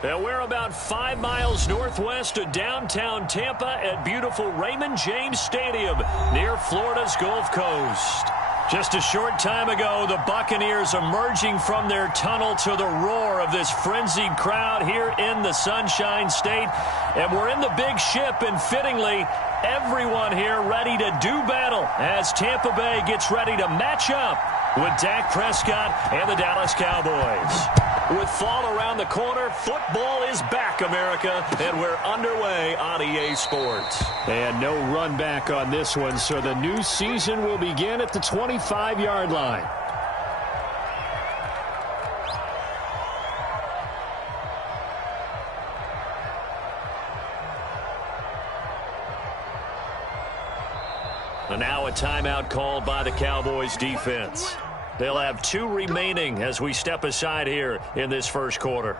And we're about 5 miles northwest of downtown Tampa at beautiful Raymond James Stadium near Florida's Gulf Coast. Just a short time ago, the Buccaneers emerging from their tunnel to the roar of this frenzied crowd here in the Sunshine State. And we're in the big ship, and fittingly, everyone here ready to do battle as Tampa Bay gets ready to match up with Dak Prescott and the Dallas Cowboys. With fall around the corner, football is back, America, and we're underway on EA Sports. And no run back on this one, so the new season will begin at the 25-yard line. And now a timeout called by the Cowboys defense. They'll have 2 remaining as we step aside here in this first quarter.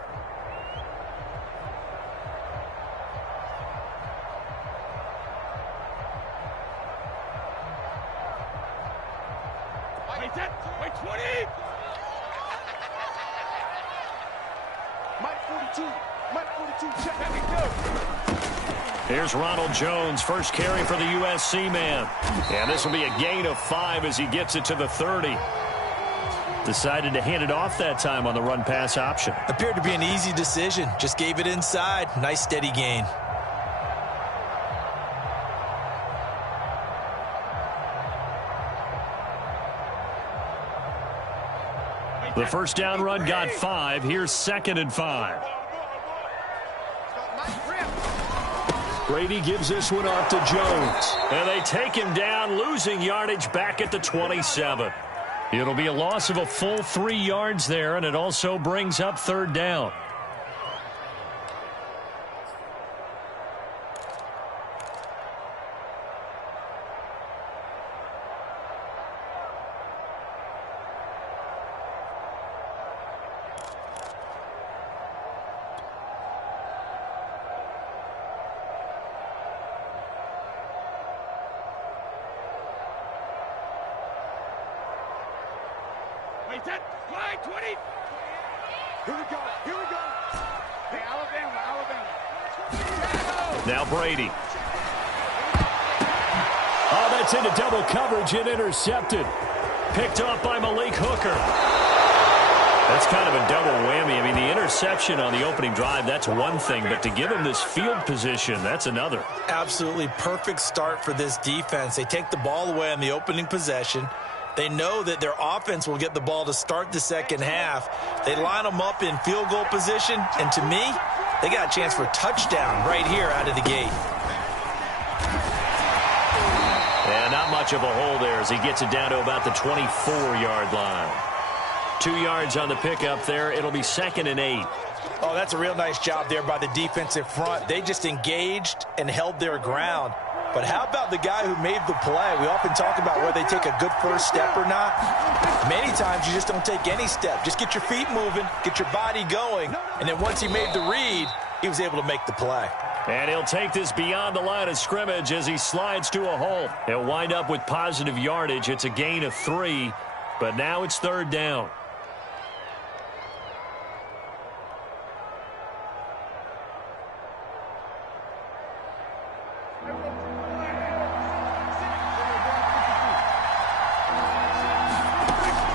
Wait 20. Mike 42, check. Let me go. Here's Ronald Jones, first carry for the USC man. And this will be a gain of 5 as he gets it to the 30. Decided to hand it off that time on the run-pass option. Appeared to be an easy decision. Just gave it inside. Nice, steady gain. The first down run got 5. Here's 2nd and 5. Brady gives this one off to Jones. And they take him down, losing yardage back at the 27. It'll be a loss of a full 3 yards there, and it also brings up 3rd down. Wait 20. Here we go. Hey, Alabama. Now Brady. Oh, that's into double coverage and intercepted. Picked off by Malik Hooker. That's kind of a double whammy. I mean, the interception on the opening drive, that's one thing, but to give him this field position, that's another. Absolutely perfect start for this defense. They take the ball away on the opening possession. They know that their offense will get the ball to start the second half. They line them up in field goal position, and to me, they got a chance for a touchdown right here out of the gate. And not much of a hole there as he gets it down to about the 24-yard line. 2 yards on the pickup there. It'll be 2nd and 8. Oh, that's a real nice job there by the defensive front. They just engaged and held their ground. But how about the guy who made the play? We often talk about whether they take a good first step or not. Many times you just don't take any step. Just get your feet moving, get your body going, and then once he made the read, he was able to make the play. And he'll take this beyond the line of scrimmage as he slides to a hole. He'll wind up with positive yardage. It's a gain of 3, but now it's 3rd down.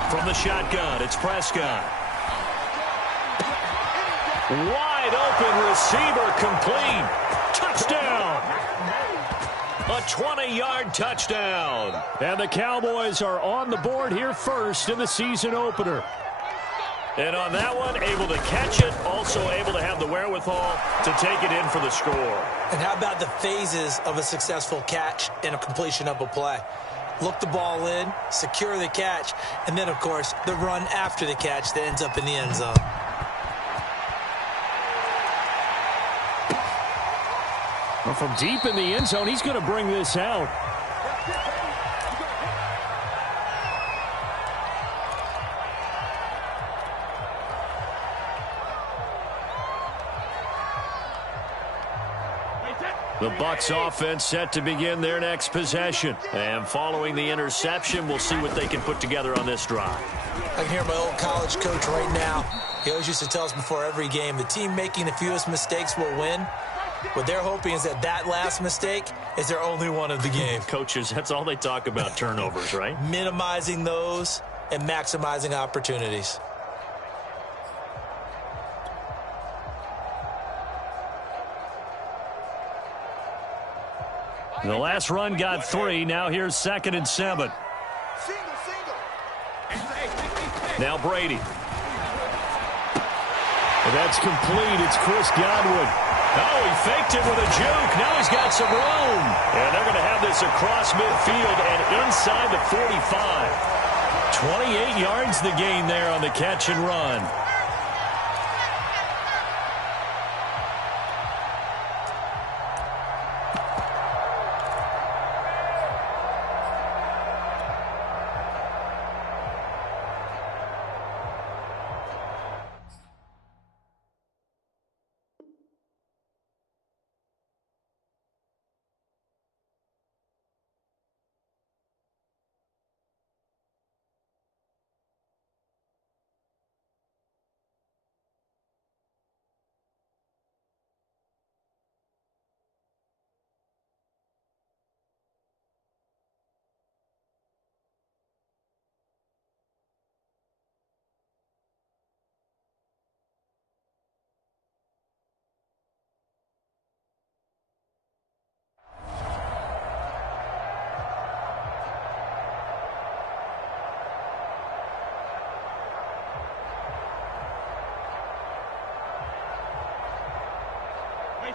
From the shotgun, it's Prescott. Wide open receiver, complete. Touchdown. A 20-yard touchdown. And the Cowboys are on the board here first in the season opener. And on that one, able to catch it, also able to have the wherewithal to take it in for the score. And how about the phases of a successful catch and a completion of a play? Look the ball in, secure the catch, and then, of course, the run after the catch that ends up in the end zone. Well, from deep in the end zone, he's going to bring this out. The Bucs offense set to begin their next possession. And following the interception, we'll see what they can put together on this drive. I can hear my old college coach right now. He always used to tell us before every game, the team making the fewest mistakes will win. What they're hoping is that that last mistake is their only one of the game. Coaches, that's all they talk about, turnovers, right? Minimizing those and maximizing opportunities. The last run got 3. Now here's 2nd and 7. Now Brady. That's complete. It's Chris Godwin. Oh, he faked it with a juke. Now he's got some room. And they're going to have this across midfield and inside the 45. 28 yards the gain there on the catch and run.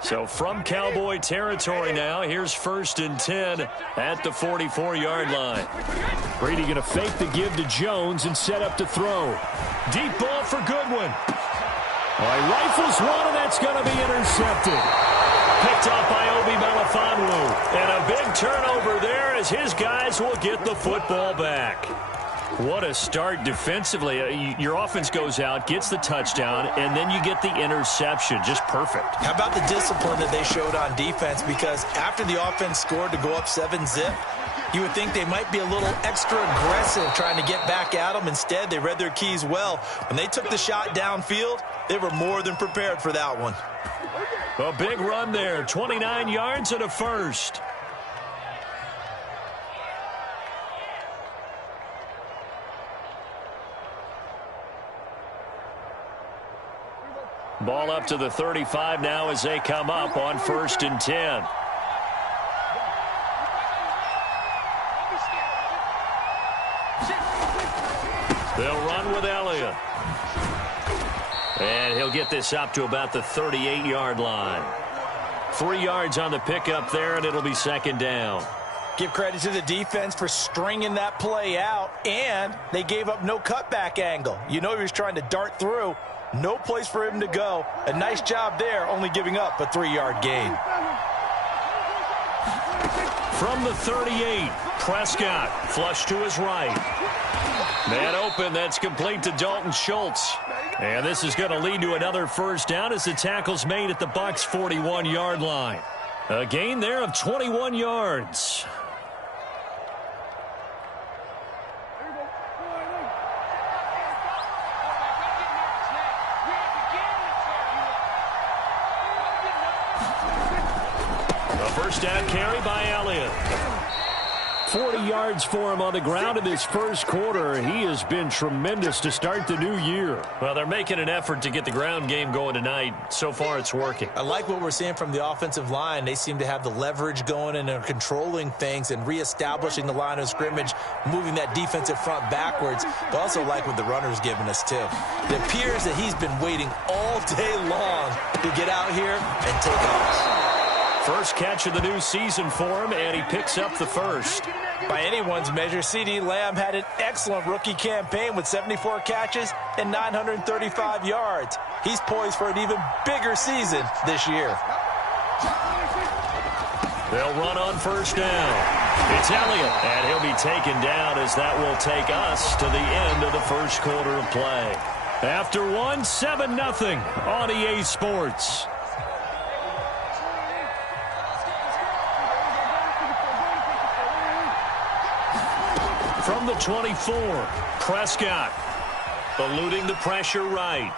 So from Cowboy territory now, here's 1st and 10 at the 44-yard line. Brady going to fake the give to Jones and set up to throw. Deep ball for Goodwin. He rifles one, and that's going to be intercepted. Picked up by Obi Melifonwu. And a big turnover there as his guys will get the football back. What a start defensively. Your offense goes out, gets the touchdown, and then you get the interception. Just perfect. How about the discipline that they showed on defense? Because after the offense scored to go up 7-zip, you would think they might be a little extra aggressive trying to get back at them. Instead, they read their keys well. When they took the shot downfield, they were more than prepared for that one. A big run there, 29 yards and a first. Ball up to the 35 now as they come up on 1st and 10. They'll run with Elliott. And he'll get this up to about the 38-yard line. 3 yards on the pickup there, and it'll be 2nd down. Give credit to the defense for stringing that play out, and they gave up no cutback angle. You know he was trying to dart through. No place for him to go. A nice job there, only giving up a 3-yard gain. From the 38, Prescott flush to his right. Man open, that's complete to Dalton Schultz. And this is going to lead to another 1st down as the tackle's made at the Bucs' 41-yard line. A gain there of 21 yards. First down carry by Elliott. 40 yards for him on the ground in this first quarter. He has been tremendous to start the new year. Well, they're making an effort to get the ground game going tonight. So far, it's working. I like what we're seeing from the offensive line. They seem to have the leverage going and are controlling things and reestablishing the line of scrimmage, moving that defensive front backwards. But also like what the runner's giving us, too. It appears that he's been waiting all day long to get out here and take off. First catch of the new season for him, and he picks up the first. By anyone's measure, CeeDee Lamb had an excellent rookie campaign with 74 catches and 935 yards. He's poised for an even bigger season this year. They'll run on first down. It's Elliott, and he'll be taken down as that will take us to the end of the first quarter of play. After one, 7-0 on EA Sports. From the 24, Prescott eluding the pressure right.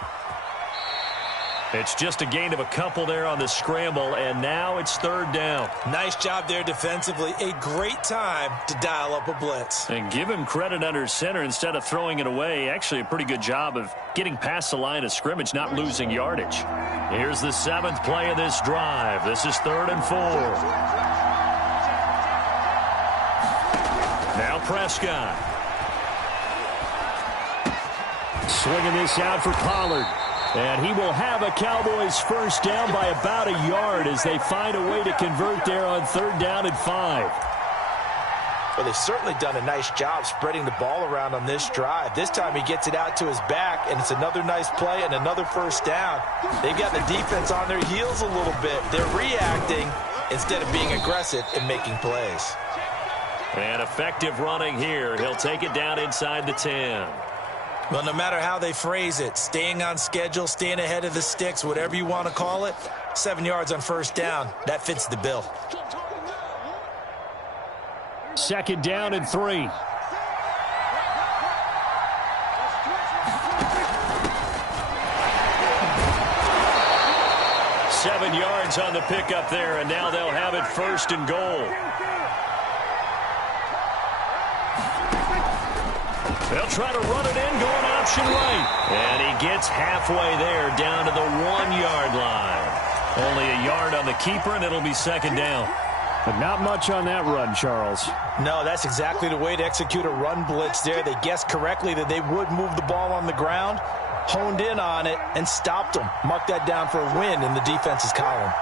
It's just a gain of a couple there on the scramble, and now it's third down. Nice job there defensively. A great time to dial up a blitz. And give him credit under center instead of throwing it away. Actually, a pretty good job of getting past the line of scrimmage, not losing yardage. Here's the 7th play of this drive. This is 3rd and 4. Now Prescott. Swinging this out for Pollard. And he will have a Cowboys first down by about a yard as they find a way to convert there on 3rd down and 5. Well, they've certainly done a nice job spreading the ball around on this drive. This time he gets it out to his back, and it's another nice play and another first down. They've got the defense on their heels a little bit. They're reacting instead of being aggressive and making plays. And effective running here. He'll take it down inside the 10. Well, no matter how they phrase it, staying on schedule, staying ahead of the sticks, whatever you want to call it, 7 yards on first down, that fits the bill. 2nd down and 3. Seven yards on the pickup there, and now they'll have it 1st and goal. They'll try to run it in, going option right. And he gets halfway there, down to the 1-yard line. Only a yard on the keeper, and it'll be 2nd down. But not much on that run, Charles. No, that's exactly the way to execute a run blitz there. They guessed correctly that they would move the ball on the ground, honed in on it, and stopped them. Mark that down for a win in the defense's column.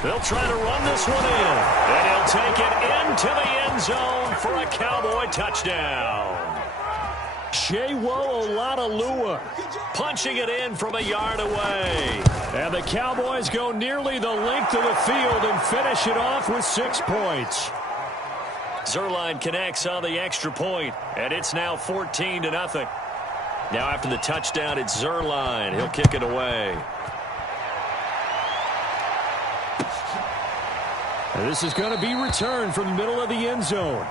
They'll try to run this one in, and he'll take it into the end zone for a Cowboy touchdown. Shewo Oladolua punching it in from a yard away. And the Cowboys go nearly the length of the field and finish it off with 6 points. Zuerlein connects on the extra point, and it's now 14-0. Now after the touchdown, it's Zuerlein. He'll kick it away. And this is going to be returned from the middle of the end zone.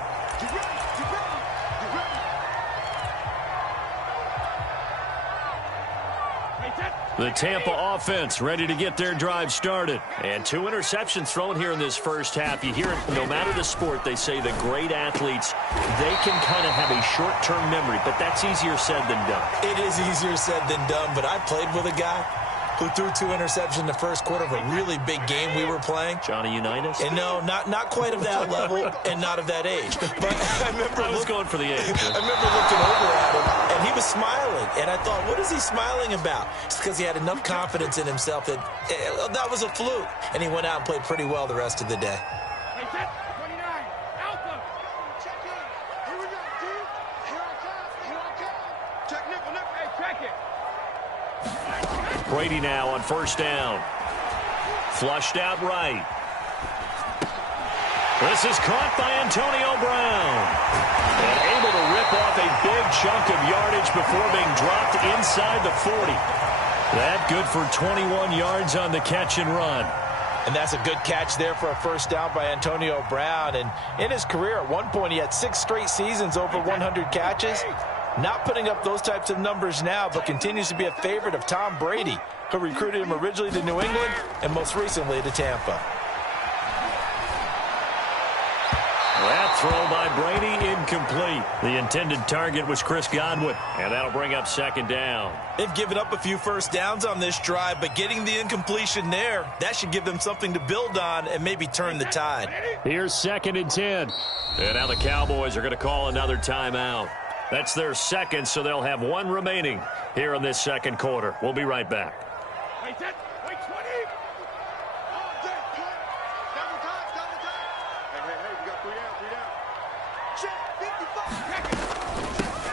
The Tampa offense ready to get their drive started. And 2 interceptions thrown here in this first half. You hear it, no matter the sport, they say the great athletes, they can kind of have a short-term memory, but that's easier said than done. It is easier said than done, but I played with a guy who threw 2 interceptions in the first quarter of a really big game we were playing. Johnny Unitas? And no, not quite of that level and not of that age. But I was going for the age. I remember looking over at him, and he was smiling. And I thought, what is he smiling about? It's because he had enough confidence in himself that that was a fluke. And he went out and played pretty well the rest of the day. Brady now on first down. Flushed out right. This is caught by Antonio Brown. And able to rip off a big chunk of yardage before being dropped inside the 40. That good for 21 yards on the catch and run. And that's a good catch there for a first down by Antonio Brown. And in his career, at one point, he had 6 straight seasons over 100 catches. Not putting up those types of numbers now, but continues to be a favorite of Tom Brady, who recruited him originally to New England and most recently to Tampa. That throw by Brady incomplete. The intended target was Chris Godwin, and that'll bring up 2nd down. They've given up a few first downs on this drive, but getting the incompletion there, that should give them something to build on and maybe turn the tide. Here's 2nd and 10. And now the Cowboys are going to call another timeout. That's their second, so they'll have 1 remaining here in this second quarter. We'll be right back.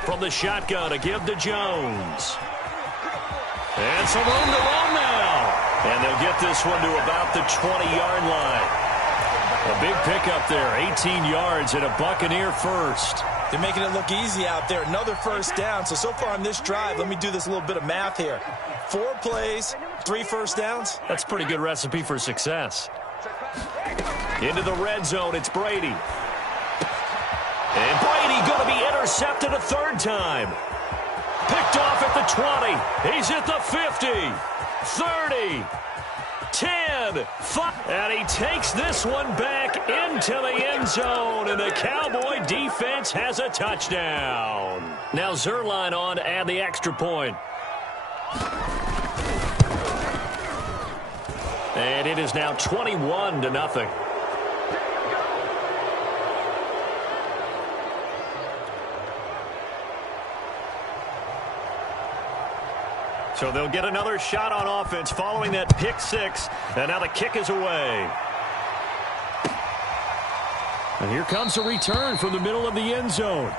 From the shotgun, a give to Jones. And some room to run now. And they'll get this one to about the 20-yard line. A big pickup there, 18 yards and a Buccaneer first. They're making it look easy out there. Another first down. So far on this drive, let me do this little bit of math here. 4 plays, 3 first downs. That's a pretty good recipe for success. Into the red zone, it's Brady. And Brady going to be intercepted intercepted a third time. Picked off at the 20. He's at the 50, 30, 10, 5. And he takes this one back into the end zone. And the Cowboy defense has a touchdown. Now Zerline on to add the extra point. And it is now 21-0. So they'll get another shot on offense following that pick six. And now the kick is away. And here comes a return from the middle of the end zone.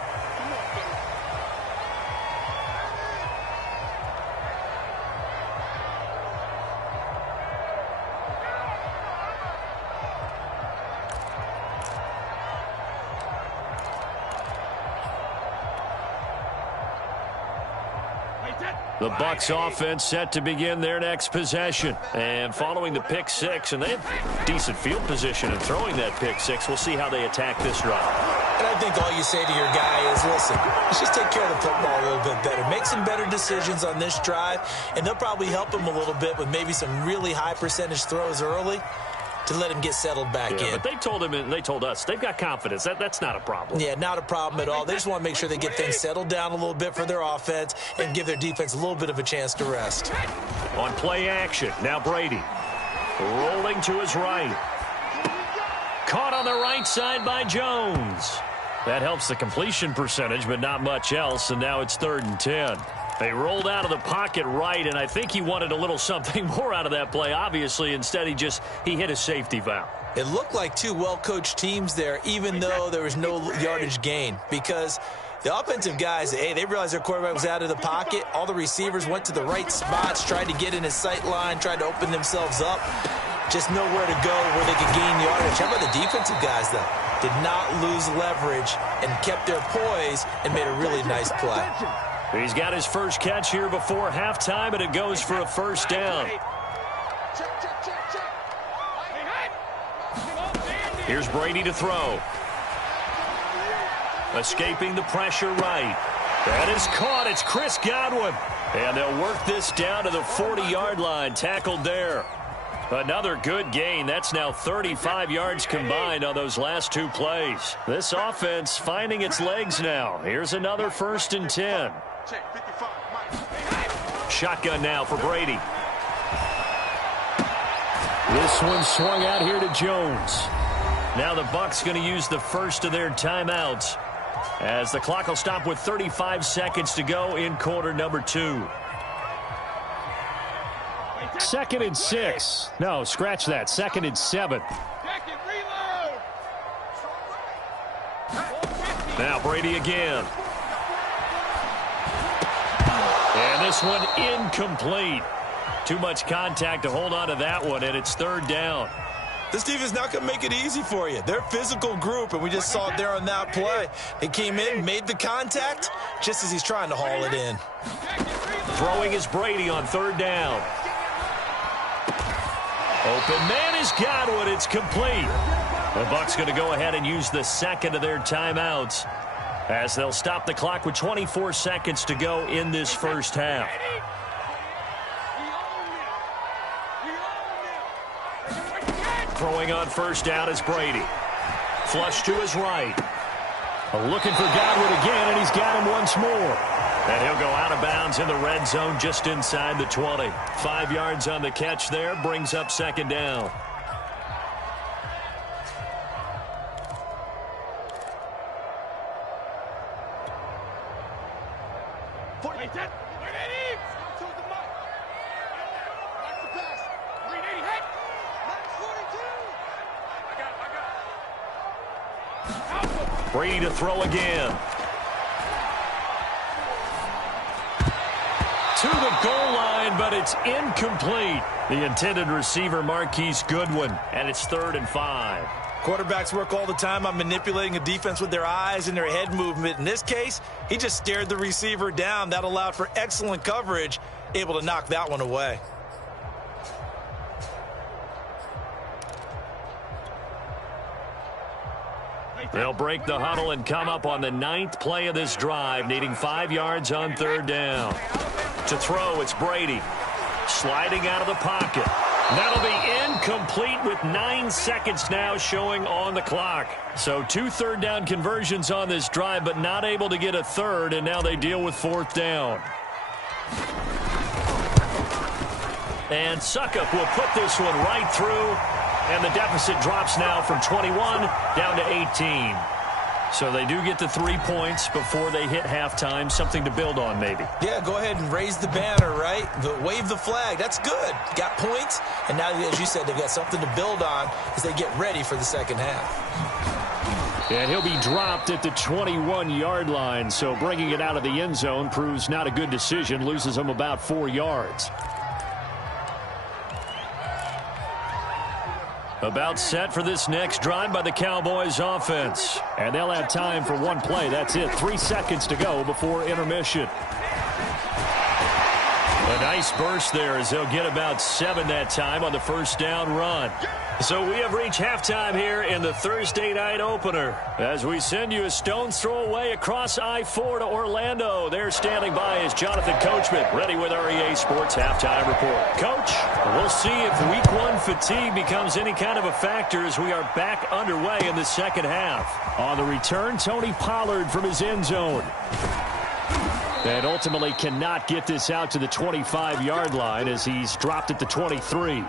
The Bucs offense set to begin their next possession. And following the pick six, and they have decent field position in throwing that pick six. We'll see how they attack this drive. And I think all you say to your guy is, listen, let's just take care of the football a little bit better. Make some better decisions on this drive, and they'll probably help him a little bit with maybe some really high percentage throws early to let him get settled back in. But they told him, and they told us, they've got confidence. That's not a problem. Yeah, not a problem at all. They just want to make sure they get things settled down a little bit for their offense and give their defense a little bit of a chance to rest. On play action, now Brady. Rolling to his right. Caught on the right side by Jones. That helps the completion percentage, but not much else, and now it's 3rd and 10. They rolled out of the pocket right, and I think he wanted a little something more out of that play. Obviously, instead he hit a safety valve. It looked like two well-coached teams there, even though there was no yardage gain, because the offensive guys, hey, they realized their quarterback was out of the pocket. All the receivers went to the right spots, tried to get in his sight line, tried to open themselves up. Just nowhere to go where they could gain yardage. How about the defensive guys, though? Did not lose leverage and kept their poise and made a really nice play. He's got his first catch here before halftime, and it goes for a first down. Here's Brady to throw. Escaping the pressure right. That is caught. It's Chris Godwin. And they'll work this down to the 40-yard line. Tackled there. Another good gain. That's now 35 yards combined on those last two plays. This offense finding its legs now. Here's another 1st and 10. Shotgun now for Brady. This one swung out here to Jones. Now the Bucs going to use the first of their timeouts as the clock will stop with 35 seconds to go in quarter number 2. 2nd and 6. No, scratch that. 2nd and 7. Now Brady again. And this one incomplete. Too much contact to hold on to that one, and it's 3rd down. This defense not going to make it easy for you. They're a physical group, and we just saw it there on that play. He came in, made the contact, just as he's trying to haul it in. Throwing is Brady on 3rd down. Open man is Godwin. It's complete. The Bucs going to go ahead and use the second of their timeouts as they'll stop the clock with 24 seconds to go in this first half. Throwing on 1st down is Brady. Flush to his right. Looking for Godwin again, and he's got him once more. And he'll go out of bounds in the red zone just inside the 20. 5 yards on the catch there, brings up 2nd down. Brady to throw again. To the goal line, but it's incomplete. The intended receiver, Marquise Goodwin, and it's 3rd and 5. Quarterbacks work all the time on manipulating a defense with their eyes and their head movement. In this case, he just stared the receiver down. That allowed for excellent coverage, able to knock that one away. They'll break the huddle and come up on the 9th play of this drive, needing 5 yards on 3rd down. To throw, it's Brady. Sliding out of the pocket. That'll be incomplete with 9 seconds now showing on the clock. So 2 third-down conversions on this drive, but not able to get a third, and now they deal with 4th down. And Suckup will put this one right through, and the deficit drops now from 21 down to 18. So they do get the 3 points before they hit halftime. Something to build on, maybe. Yeah, go ahead and raise the banner, right? Wave the flag. That's good. Got points, and now, as you said, they've got something to build on as they get ready for the second half. And he'll be dropped at the 21-yard line, so bringing it out of the end zone proves not a good decision. Loses him about 4 yards. About set for this next drive by the Cowboys offense. And they'll have time for one play. That's it. 3 seconds to go before intermission. A nice burst there as they'll get about 7 that time on the first down run. So we have reached halftime here in the Thursday night opener as we send you a stone's throw away across I-4 to Orlando. There standing by is Jonathan Coachman, ready with our EA Sports Halftime Report. Coach, we'll see if Week 1 fatigue becomes any kind of a factor as we are back underway in the second half. On the return, Tony Pollard from his end zone. And ultimately cannot get this out to the 25-yard line as he's dropped at the 23.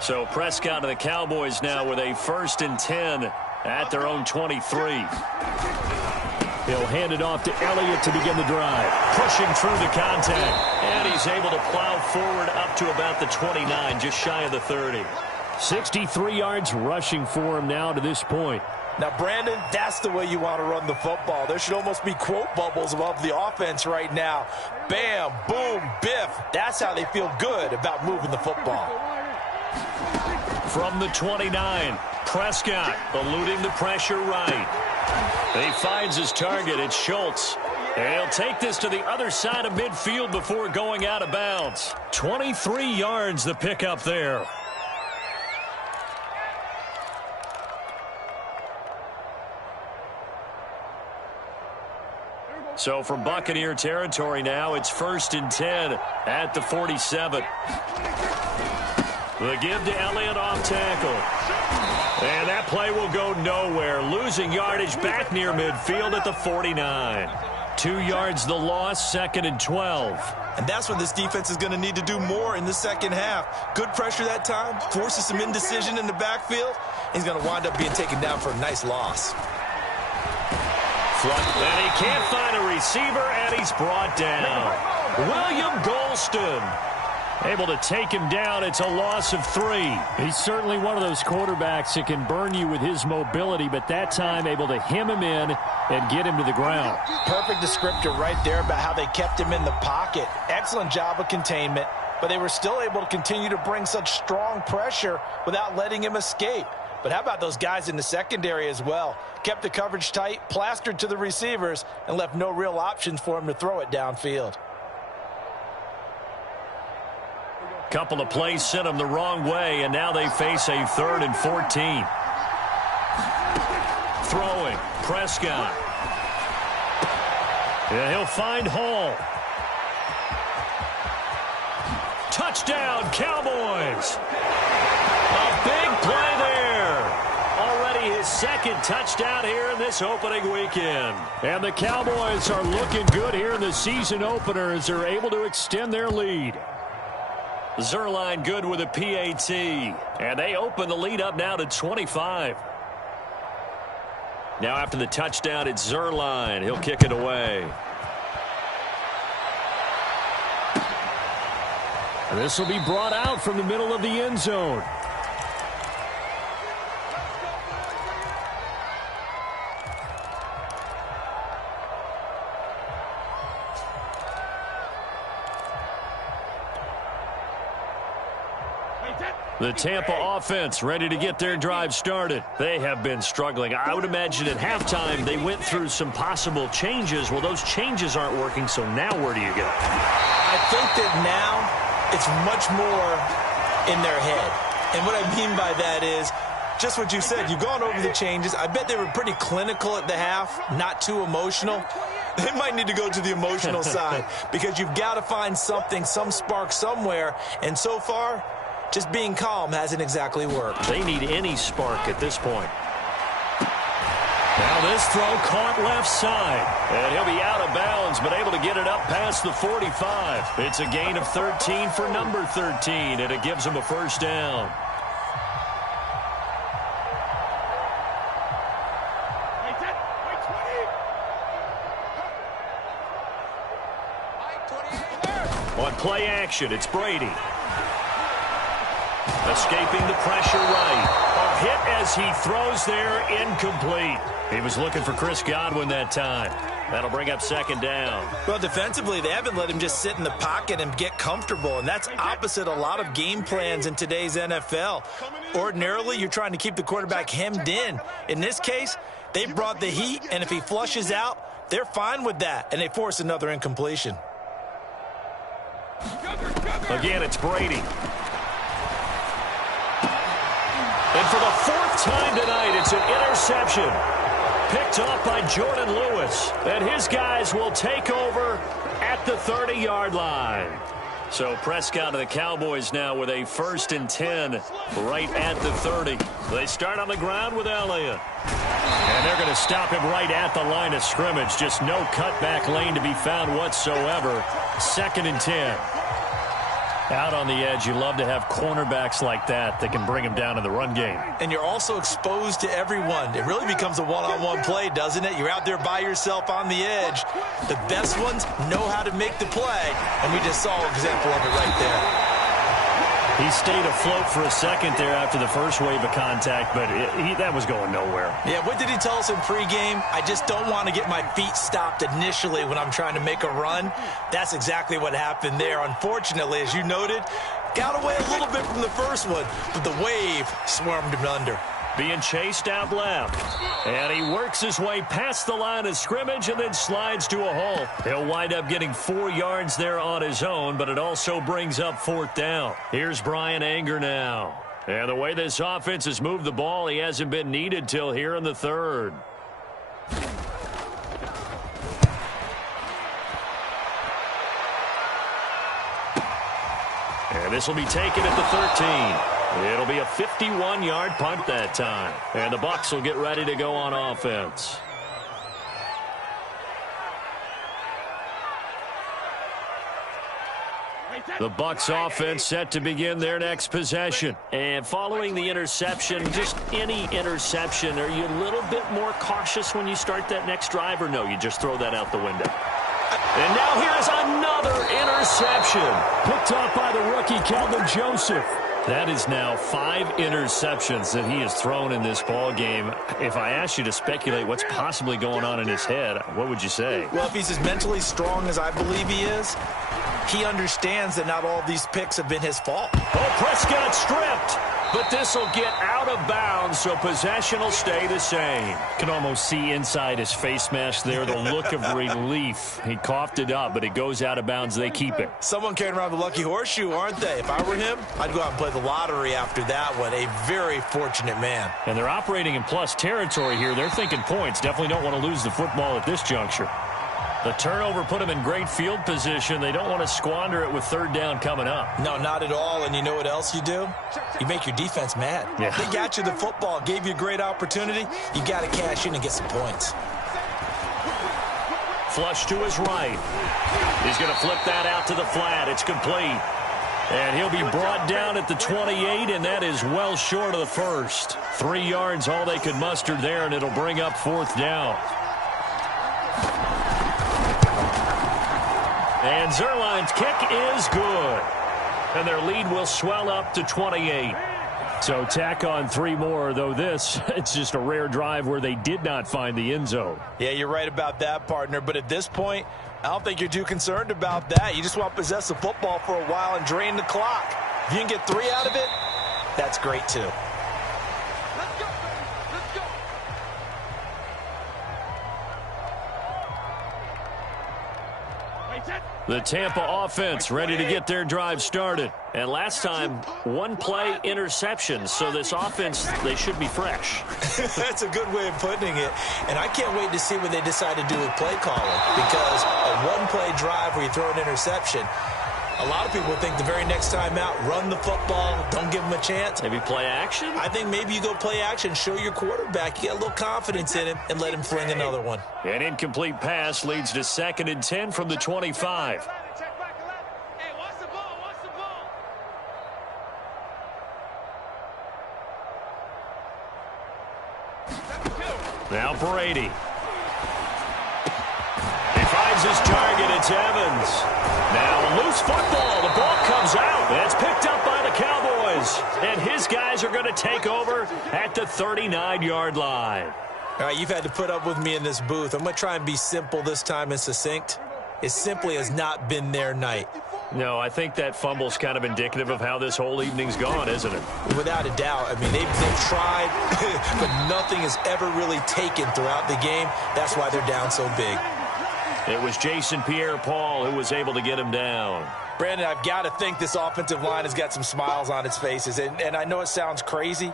So Prescott and the Cowboys now with a 1st and 10 at their own 23. He'll hand it off to Elliott to begin the drive. Pushing through the contact. And he's able to plow forward up to about the 29, just shy of the 30. 63 yards rushing for him now to this point. Now, Brandon, that's the way you want to run the football. There should almost be quote bubbles above the offense right now. Bam, boom, biff. That's how they feel good about moving the football. From the 29, Prescott eluding the pressure right. He finds his target. It's Schultz. And he'll take this to the other side of midfield before going out of bounds. 23 yards the pickup there. So from Buccaneer territory now, it's 1st and 10 at the 47. The give to Elliott off tackle. And that play will go nowhere. Losing yardage back near midfield at the 49. 2 yards the loss, 2nd and 12. And that's what this defense is going to need to do more in the second half. Good pressure that time, forces some indecision in the backfield. He's going to wind up being taken down for a nice loss. And he can't find a receiver, and he's brought down. William Golston able to take him down. It's a loss of 3. He's certainly one of those quarterbacks that can burn you with his mobility, but that time able to hem him in and get him to the ground. Perfect descriptor right there about how they kept him in the pocket. Excellent job of containment, but they were still able to continue to bring such strong pressure without letting him escape. But how about those guys in the secondary as well? Kept the coverage tight, plastered to the receivers, and left no real options for him to throw it downfield. Couple of plays sent them the wrong way, and now they face a 3rd and 14. Throwing, Prescott. Yeah, he'll find Hall. Touchdown, Cowboys. A big play there. Already his 2nd touchdown here in this opening weekend. And the Cowboys are looking good here in the season opener as they're able to extend their lead. Zerline good with a PAT. And they open the lead up now to 25. Now after the touchdown, it's Zerline. He'll kick it away. And this will be brought out from the middle of the end zone. The Tampa offense ready to get their drive started. They have been struggling. I would imagine at halftime they went through some possible changes. Well, those changes aren't working, so now where do you go? I think that now it's much more in their head. And what I mean by that is just what you said. You've gone over the changes. I bet they were pretty clinical at the half, not too emotional. They might need to go to the emotional side because you've got to find something, some spark somewhere. And so far, just being calm hasn't exactly worked. They need any spark at this point. Now this throw caught left side. And he'll be out of bounds, but able to get it up past the 45. It's a gain of 13 for number 13, and it gives him a first down. On play action, it's Brady. Escaping the pressure right. A hit as he throws there, incomplete. He was looking for Chris Godwin that time. That'll bring up second down. Well, defensively, they haven't let him just sit in the pocket and get comfortable, and that's opposite a lot of game plans in today's NFL. Ordinarily, you're trying to keep the quarterback hemmed in. In this case, they brought the heat, and if he flushes out, they're fine with that, and they force another incompletion. Again, it's Brady. And for the fourth time tonight, it's an interception. Picked off by Jordan Lewis. And his guys will take over at the 30-yard line. So Prescott and the Cowboys now with a 1st and 10 right at the 30. They start on the ground with Elliott. And they're going to stop him right at the line of scrimmage. Just no cutback lane to be found whatsoever. 2nd and 10. Out on the edge, you love to have cornerbacks like that can bring him down in the run game. And you're also exposed to everyone. It really becomes a one-on-one play, doesn't it? You're out there by yourself on the edge. The best ones know how to make the play, and we just saw an example of it right there. He stayed afloat for a second there after the first wave of contact, but that was going nowhere. Yeah, what did he tell us in pregame? I just don't want to get my feet stopped initially when I'm trying to make a run. That's exactly what happened there. Unfortunately, as you noted, got away a little bit from the first one, but the wave swarmed him under. Being chased out left. And he works his way past the line of scrimmage and then slides to a hole. He'll wind up getting 4 yards there on his own, but it also brings up 4th down. Here's Brian Anger now. And the way this offense has moved the ball, he hasn't been needed till here in the 3rd. And this will be taken at the 13. It'll be a 51-yard punt that time. And the Bucs will get ready to go on offense. The Bucs offense set to begin their next possession. And following the interception, just any interception, are you a little bit more cautious when you start that next drive, or no, you just throw that out the window? And now here's another interception. Picked up by the rookie, Calvin Joseph. That is now 5 interceptions that he has thrown in this ball game. If I asked you to speculate what's possibly going on in his head, what would you say? Well, if he's as mentally strong as I believe he is, he understands that not all of these picks have been his fault. Oh, Prescott stripped. But this will get out of bounds, so possession will stay the same. Can almost see inside his face mask there the look of relief. He coughed it up, but it goes out of bounds. They keep it. Someone carrying around the lucky horseshoe, aren't they? If I were him, I'd go out and play the lottery after that one. A very fortunate man. And they're operating in plus territory here. They're thinking points. Definitely don't want to lose the football at this juncture. The turnover put them in great field position. They don't want to squander it with 3rd down coming up. No, not at all. And you know what else you do? You make your defense mad. Yeah. They got you the football, gave you a great opportunity. You got to cash in and get some points. Flush to his right. He's going to flip that out to the flat. It's complete. And he'll be brought down at the 28, and that is well short of the first. 3 yards, all they could muster there, and it'll bring up 4th down. And Zerline's kick is good. And their lead will swell up to 28. So tack on 3 more, though it's just a rare drive where they did not find the end zone. Yeah, you're right about that, partner. But at this point, I don't think you're too concerned about that. You just want to possess the football for a while and drain the clock. If you can get 3 out of it, that's great too. The Tampa offense ready to get their drive started. And last time, one-play interception. So this offense, they should be fresh. That's a good way of putting it. And I can't wait to see what they decide to do with play calling. Because a one-play drive where you throw an interception, a lot of people think the very next time out, run the football, don't give them a chance. Maybe play action? I think maybe you go play action, show your quarterback, you get a little confidence in him, and let him fling another one. An incomplete pass leads to 2nd and 10 from the 25. Now Brady. He finds his target. It's Evans. Now loose football. The ball comes out. And it's picked up by the Cowboys. And his guys are going to take over at the 39-yard line. All right, you've had to put up with me in this booth. I'm going to try and be simple this time and succinct. It simply has not been their night. No, I think that fumble's kind of indicative of how this whole evening's gone, isn't it? Without a doubt. I mean, they've tried, but nothing has ever really taken throughout the game. That's why they're down so big. It was Jason Pierre-Paul who was able to get him down. Brandon, I've got to think this offensive line has got some smiles on its faces. And I know it sounds crazy,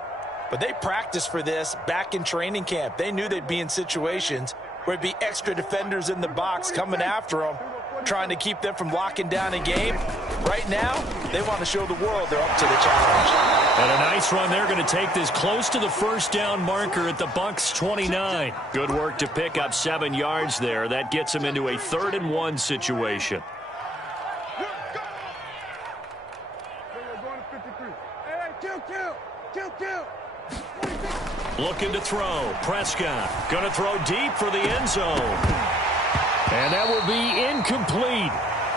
but they practiced for this back in training camp. They knew they'd be in situations where it'd be extra defenders in the box coming after them, trying to keep them from locking down a game. Right now, they want to show the world they're up to the challenge. And a nice run. They're going to take this close to the first down marker at the Bucs 29. Good work to pick up 7 yards there. That gets them into a 3rd and 1 situation. Looking to throw. Prescott going to throw deep for the end zone. And that will be incomplete.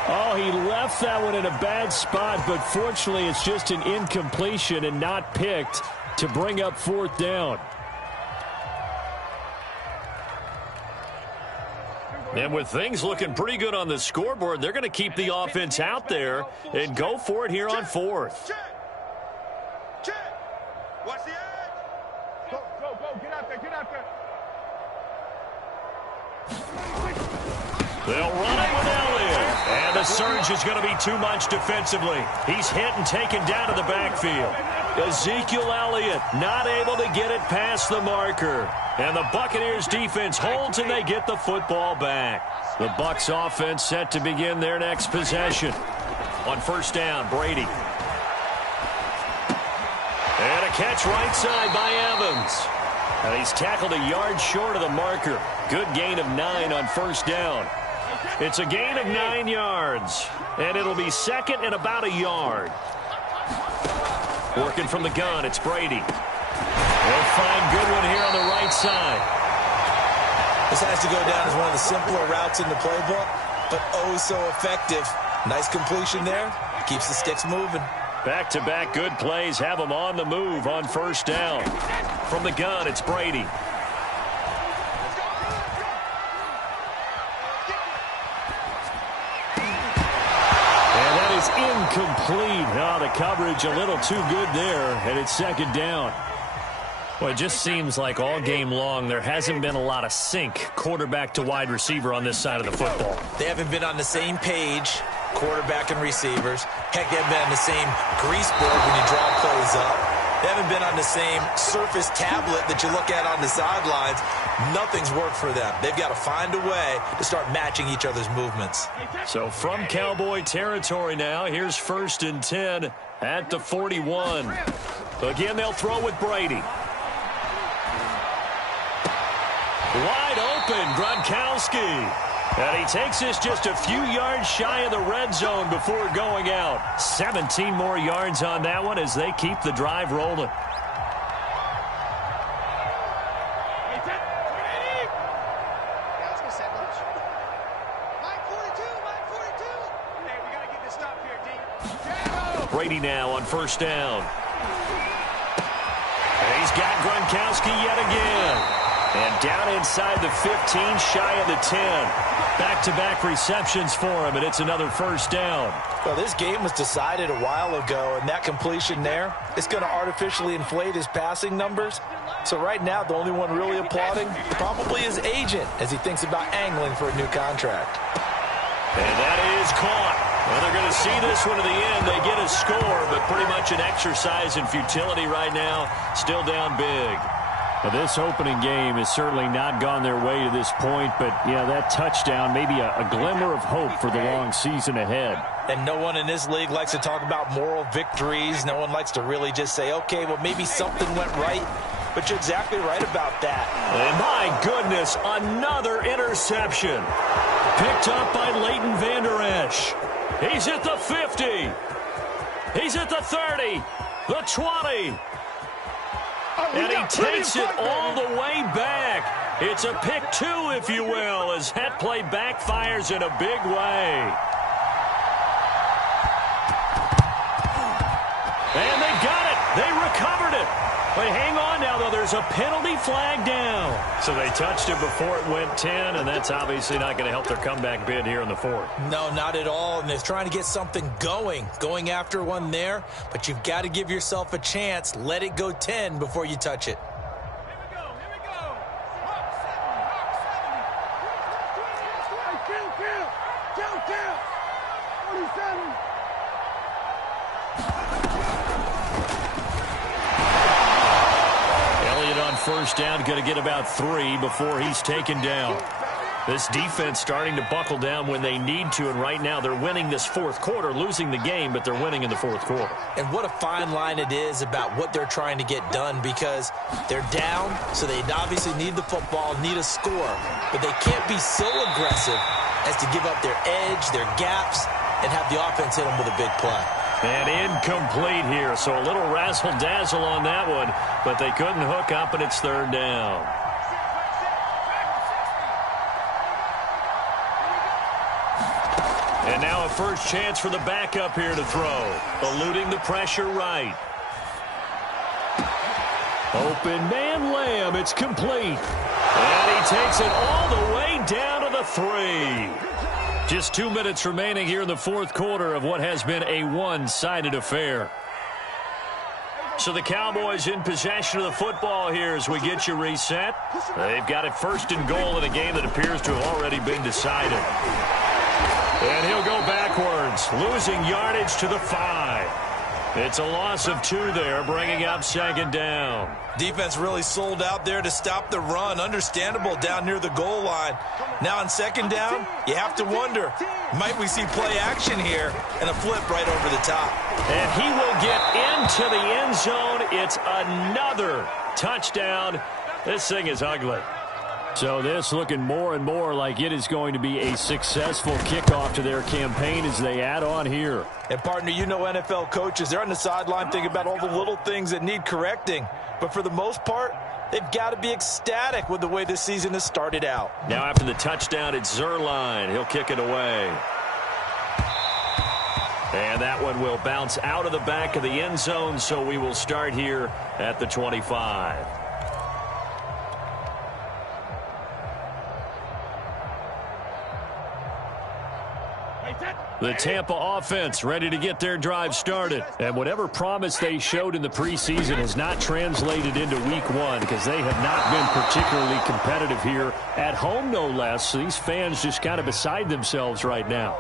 Oh, he left that one in a bad spot, but fortunately it's just an incompletion and not picked to bring up 4th down. And with things looking pretty good on the scoreboard, they're going to keep the offense out there and go for it here on 4th. Watch the edge. Go. Get out there. They'll run it with Elliott. And the surge is going to be too much defensively. He's hit and taken down to the backfield. Ezekiel Elliott not able to get it past the marker. And the Buccaneers defense holds and they get the football back. The Bucs offense set to begin their next possession. On 1st down, Brady. And a catch right side by Evans. And he's tackled a yard short of the marker. Good gain of 9 on 1st down. It's a gain of 9 yards. And it'll be 2nd and about a yard. Working from the gun, it's Brady. They'll find Goodwin here on the right side. This has to go down as one of the simpler routes in the playbook, but oh so effective. Nice completion there. Keeps the sticks moving. Back-to-back good plays have them on the move on 1st down. From the gun, it's Brady. And that is incomplete. Oh, the coverage a little too good there, and it's 2nd down. Well, it just seems like all game long there hasn't been a lot of sync quarterback to wide receiver on this side of the football. They haven't been on the same page, quarterback and receivers. Heck, they haven't been on the same grease board when you draw plays up. They haven't been on the same surface tablet that you look at on the sidelines. Nothing's worked for them. They've got to find a way to start matching each other's movements. So from Cowboy territory now, here's 1st and 10 at the 41. Again, they'll throw with Brady. Wide open, Gronkowski. And he takes this just a few yards shy of the red zone before going out. 17 more yards on that one as they keep the drive rolling. Brady now on 1st down. And he's got Gronkowski yet again. And down inside the 15, shy of the 10. Back-to-back receptions for him, and it's another 1st down. Well, this game was decided a while ago, and that completion there is going to artificially inflate his passing numbers. So right now, the only one really applauding probably his agent as he thinks about angling for a new contract. And that is caught. Well, they're going to see this one to the end. They get a score, but pretty much an exercise in futility right now. Still down big. Well, this opening game has certainly not gone their way to this point, but, yeah, that touchdown, maybe a glimmer of hope for the long season ahead. And no one in this league likes to talk about moral victories. No one likes to really just say, okay, well, maybe something went right. But you're exactly right about that. And my goodness, another interception. Picked up by Leighton Vander Esch. He's at the 50. He's at the 30. The 20. And he takes it all the way back. It's a pick two, if you will, as that play backfires in a big way. And they got it. They recovered it. But hang on now, though. There's a penalty flag down. So they touched it before it went 10, and that's obviously not going to help their comeback bid here in the fourth. No, not at all. And they're trying to get something going after one there. But you've got to give yourself a chance. Let it go 10 before you touch it. Here we go. Rock 7. Kill. 47. On first down, going to get about 3 before he's taken down. This defense starting to buckle down when they need to, and right now they're winning this fourth quarter, losing the game, but they're winning in the fourth quarter. And what a fine line it is about what they're trying to get done, because they're down, so they obviously need the football, need a score, but they can't be so aggressive as to give up their edge, their gaps, and have the offense hit them with a big play. And incomplete here, so a little razzle-dazzle on that one, but they couldn't hook up, and it's third down. And now a first chance for the backup here to throw, eluding the pressure right. Open man Lamb, it's complete. And he takes it all the way down to the 3. Just 2 minutes remaining here in the fourth quarter of what has been a one-sided affair. So the Cowboys in possession of the football here as we get you reset. They've got it first and goal in a game that appears to have already been decided. And he'll go backwards, losing yardage to the 5. It's a loss of 2 there, bringing up second down. Defense really sold out there to stop the run. Understandable down near the goal line. Now on second down, you have to wonder, might we see play action here and a flip right over the top? And he will get into the end zone. It's another touchdown. This thing is ugly. So this looking more and more like it is going to be a successful kickoff to their campaign as they add on here. And partner, you know NFL coaches, they're on the sideline thinking about all the little things that need correcting. But for the most part, they've got to be ecstatic with the way this season has started out. Now after the touchdown, it's Zerline. He'll kick it away. And that one will bounce out of the back of the end zone, so we will start here at the 25. The Tampa offense ready to get their drive started. And whatever promise they showed in the preseason has not translated into week 1 because they have not been particularly competitive here at home, no less. So these fans just kind of beside themselves right now.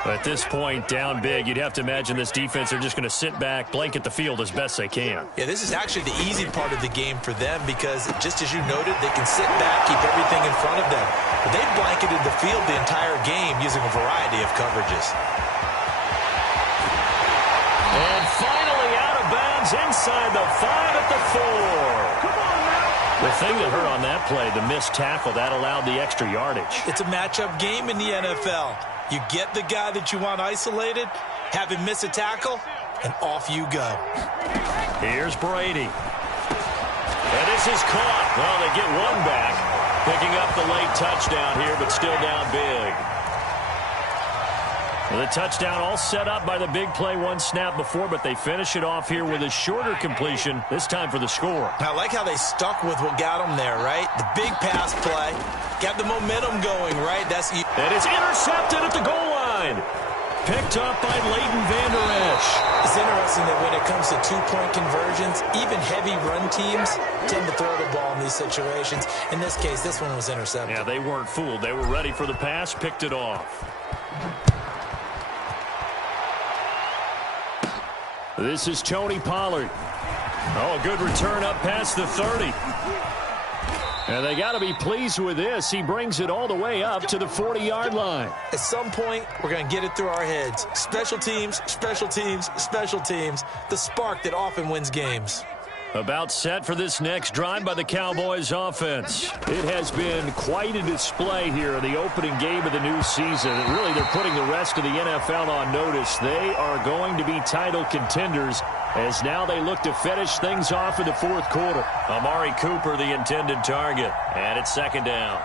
At this point, down big, you'd have to imagine this defense are just going to sit back, blanket the field as best they can. Yeah, this is actually the easy part of the game for them because, just as you noted, they can sit back, keep everything in front of them. But they've blanketed the field the entire game using a variety of coverages. And finally out of bounds inside the 5 at the 4. Come on now. The thing that hurt on that play, the missed tackle, that allowed the extra yardage. It's a matchup game in the NFL. You get the guy that you want isolated, have him miss a tackle, and off you go. Here's Brady. And this is caught. Well, they get one back, picking up the late touchdown here, but still down big. The touchdown all set up by the big play one snap before, but they finish it off here with a shorter completion, this time for the score. I like how they stuck with what got them there, right? The big pass play. Got the momentum going, right? And it's intercepted at the goal line. Picked up by Leighton Vander Esch. It's interesting that when it comes to two-point conversions, even heavy run teams tend to throw the ball in these situations. In this case, this one was intercepted. Yeah, they weren't fooled. They were ready for the pass, picked it off. This is Tony Pollard. Oh, a good return up past the 30. And they got to be pleased with this. He brings it all the way up to the 40-yard line. At some point, we're going to get it through our heads. Special teams, special teams, special teams. The spark that often wins games. About set for this next drive by the Cowboys offense. It has been quite a display here in the opening game of the new season. And really, they're putting the rest of the NFL on notice. They are going to be title contenders as now they look to finish things off in the fourth quarter. Amari Cooper, the intended target. And it's second down.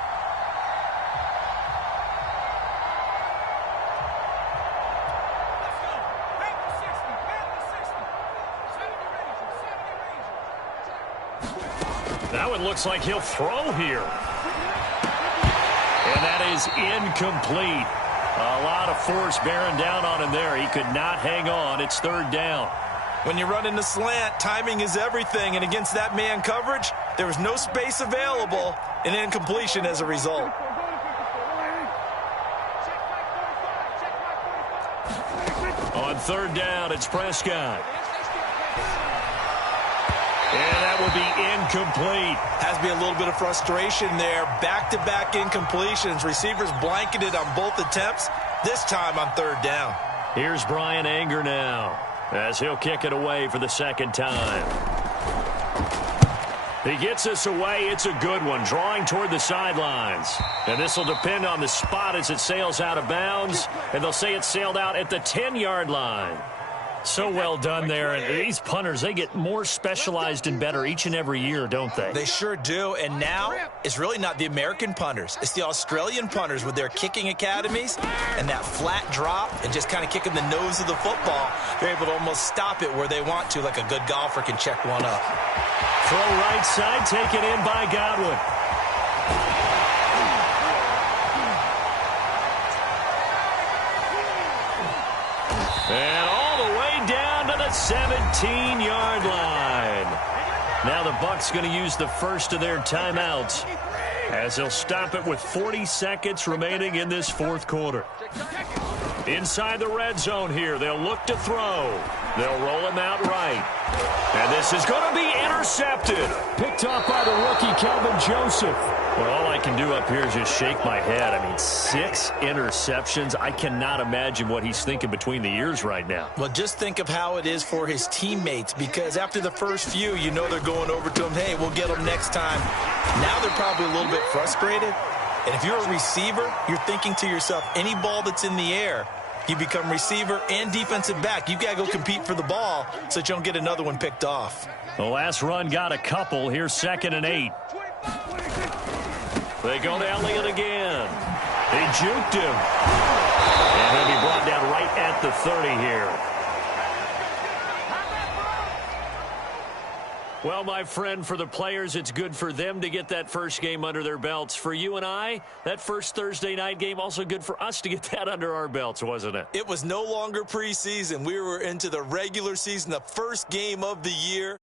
That one looks like he'll throw here. And that is incomplete. A lot of force bearing down on him there. He could not hang on. It's third down. When you run in the slant, timing is everything. And against that man coverage, there was no space available. An incompletion as a result. On third down, it's Prescott. And that will be incomplete. Has to be a little bit of frustration there. Back-to-back incompletions. Receivers blanketed on both attempts, this time on third down. Here's Brian Anger now, as he'll kick it away for the second time. He gets this away. It's a good one, drawing toward the sidelines. And this will depend on the spot as it sails out of bounds. And they'll say it sailed out at the 10-yard line. So well done there. And these punters, they get more specialized and better each and every year, don't they? They sure do. And now it's really not the American punters. It's the Australian punters with their kicking academies and that flat drop and just kind of kicking the nose of the football. They're able to almost stop it where they want to, like a good golfer can check one up. Throw right side, taken in by Godwin. And all the way down to the 17-yard line. Now the Bucs going to use the first of their timeouts as they'll stop it with 40 seconds remaining in this fourth quarter. Inside the red zone here, they'll look to throw. They'll roll him out right. And this is going to be intercepted. Picked off by the rookie, Kelvin Joseph. Well, all I can do up here is just shake my head. I mean, 6 interceptions. I cannot imagine what he's thinking between the ears right now. Well, just think of how it is for his teammates, because after the first few, you know they're going over to him, hey, we'll get them next time. Now they're probably a little bit frustrated. And if you're a receiver, you're thinking to yourself, any ball that's in the air, you become receiver and defensive back. You've got to go compete for the ball so that you don't get another one picked off. The last run got a couple. Here's 2nd and 8. They go to Elliott again. They juked him. And he'll be brought down right at the 30 here. Well, my friend, for the players, it's good for them to get that first game under their belts. For you and I, that first Thursday night game, also good for us to get that under our belts, wasn't it? It was no longer preseason. We were into the regular season, the first game of the year.